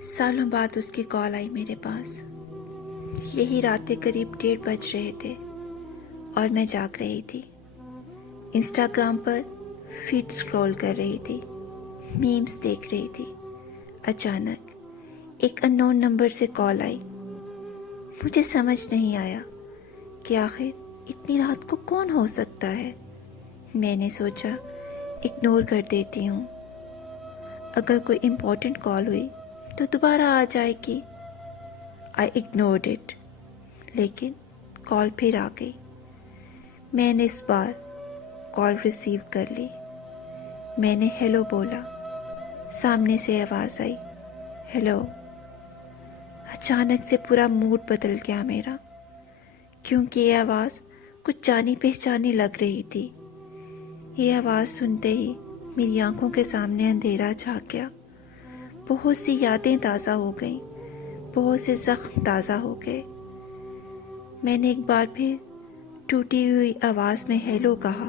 سالوں بعد اس کی کال آئی میرے پاس۔ یہی راتیں قریب 1:30 بج رہے تھے اور میں جاگ رہی تھی۔ انسٹاگرام پر فیڈ سکرول کر رہی تھی، میمز دیکھ رہی تھی۔ اچانک ایک اننون نمبر سے کال آئی۔ مجھے سمجھ نہیں آیا کہ آخر اتنی رات کو کون ہو سکتا ہے۔ میں نے سوچا اگنور کر دیتی ہوں، اگر کوئی امپورٹنٹ کال ہوئی تو دوبارہ آ جائے گی۔ آئی اگنورڈ اٹ، لیکن کال پھر آ گئی۔ میں نے اس بار کال ریسیو کر لی۔ میں نے ہیلو بولا، سامنے سے آواز آئی، ہیلو۔ اچانک سے پورا موڈ بدل گیا میرا، کیونکہ یہ آواز کچھ جانی پہچانی لگ رہی تھی۔ یہ آواز سنتے ہی میری آنکھوں کے سامنے اندھیرا چھا گیا۔ بہت سی یادیں تازہ ہو گئیں، بہت سے زخم تازہ ہو گئے۔ میں نے ایک بار پھر ٹوٹی ہوئی آواز میں ہیلو کہا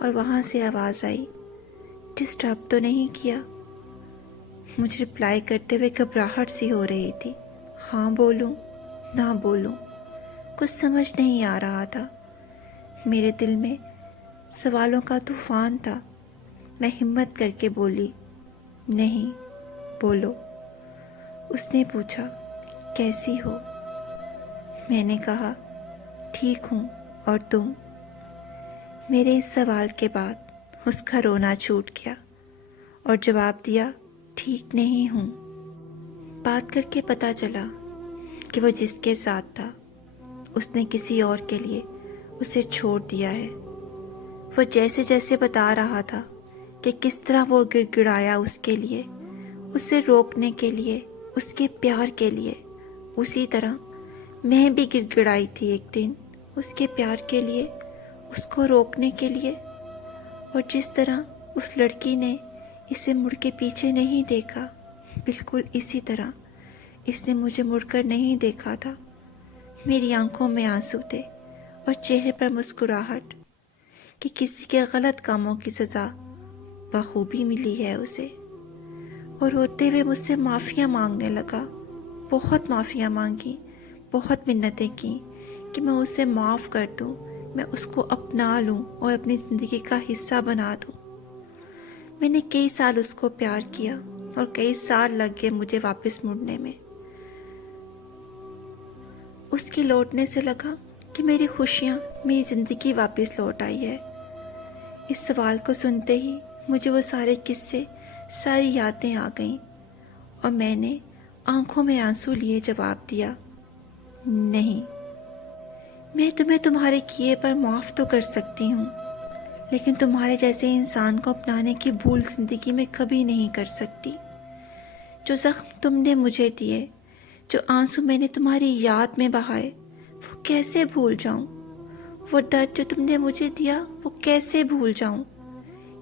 اور وہاں سے آواز آئی، ڈسٹرب تو نہیں کیا؟ مجھے رپلائی کرتے ہوئے گھبراہٹ سی ہو رہی تھی۔ ہاں بولوں نہ بولوں کچھ سمجھ نہیں آ رہا تھا۔ میرے دل میں سوالوں کا طوفان تھا۔ میں ہمت کر کے بولی، نہیں بولو۔ اس نے پوچھا، کیسی ہو؟ میں نے کہا، ٹھیک ہوں، اور تم؟ میرے اس سوال کے بعد اس کا رونا چھوٹ گیا اور جواب دیا، ٹھیک نہیں ہوں۔ بات کر کے پتہ چلا کہ وہ جس کے ساتھ تھا اس نے کسی اور کے لیے اسے چھوڑ دیا ہے۔ وہ جیسے جیسے بتا رہا تھا کہ کس طرح وہ گڑ گڑایا اس کے لیے، اسے روکنے کے لیے، اس کے پیار کے لیے، اسی طرح میں بھی گڑ گڑائی تھی ایک دن اس کے پیار کے لیے، اس کو روکنے کے لیے۔ اور جس طرح اس لڑکی نے اسے مڑ کے پیچھے نہیں دیکھا، بالکل اسی طرح اس نے مجھے مڑ کر نہیں دیکھا تھا۔ میری آنکھوں میں آنسو تھے اور چہرے پر مسکراہٹ کہ کسی کے غلط کاموں کی سزا بخوبی ملی ہے اسے۔ اور روتے ہوئے مجھ سے معافیاں مانگنے لگا، بہت معافیاں مانگی، بہت منتیں کی کہ میں اسے معاف کر دوں، میں اس کو اپنا لوں اور اپنی زندگی کا حصہ بنا دوں۔ میں نے کئی سال اس کو پیار کیا اور کئی سال لگ گئے مجھے واپس مڑنے میں۔ اس کے لوٹنے سے لگا کہ میری خوشیاں، میری زندگی واپس لوٹ آئی ہے۔ اس سوال کو سنتے ہی مجھے وہ سارے قصے، ساری یادیں آ گئیں اور میں نے آنکھوں میں آنسو لیے جواب دیا، نہیں، میں تمہیں تمہارے کیے پر معاف تو کر سکتی ہوں، لیکن تمہارے جیسے انسان کو اپنانے کی بھول زندگی میں کبھی نہیں کر سکتی۔ جو زخم تم نے مجھے دیے، جو آنسو میں نے تمہاری یاد میں بہائے، وہ کیسے بھول جاؤں؟ وہ درد جو تم نے مجھے دیا، وہ کیسے بھول جاؤں؟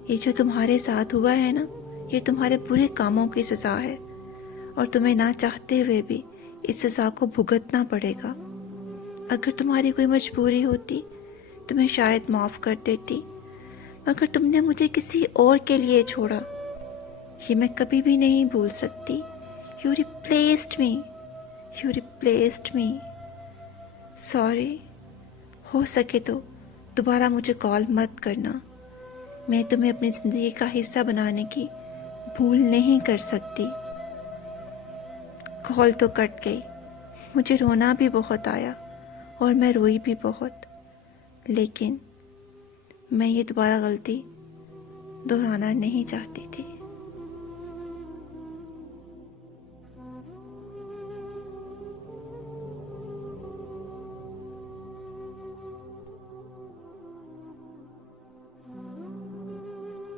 یہ جو تمہارے ساتھ ہوا ہے نا، یہ تمہارے برے کاموں کی سزا ہے، اور تمہیں نہ چاہتے ہوئے بھی اس سزا کو بھگتنا پڑے گا۔ اگر تمہاری کوئی مجبوری ہوتی تو میں شاید معاف کر دیتی، مگر تم نے مجھے کسی اور کے لیے چھوڑا، یہ میں کبھی بھی نہیں بھول سکتی۔ You replaced me. You replaced me. Sorry. ہو سکے تو دوبارہ مجھے کال مت کرنا۔ میں تمہیں اپنی زندگی کا حصہ بنانے کی بھول نہیں کر سکتی۔ کال تو کٹ گئی۔ مجھے رونا بھی بہت آیا اور میں روئی بھی بہت، لیکن میں یہ دوبارہ غلطی دہرانا نہیں چاہتی تھی۔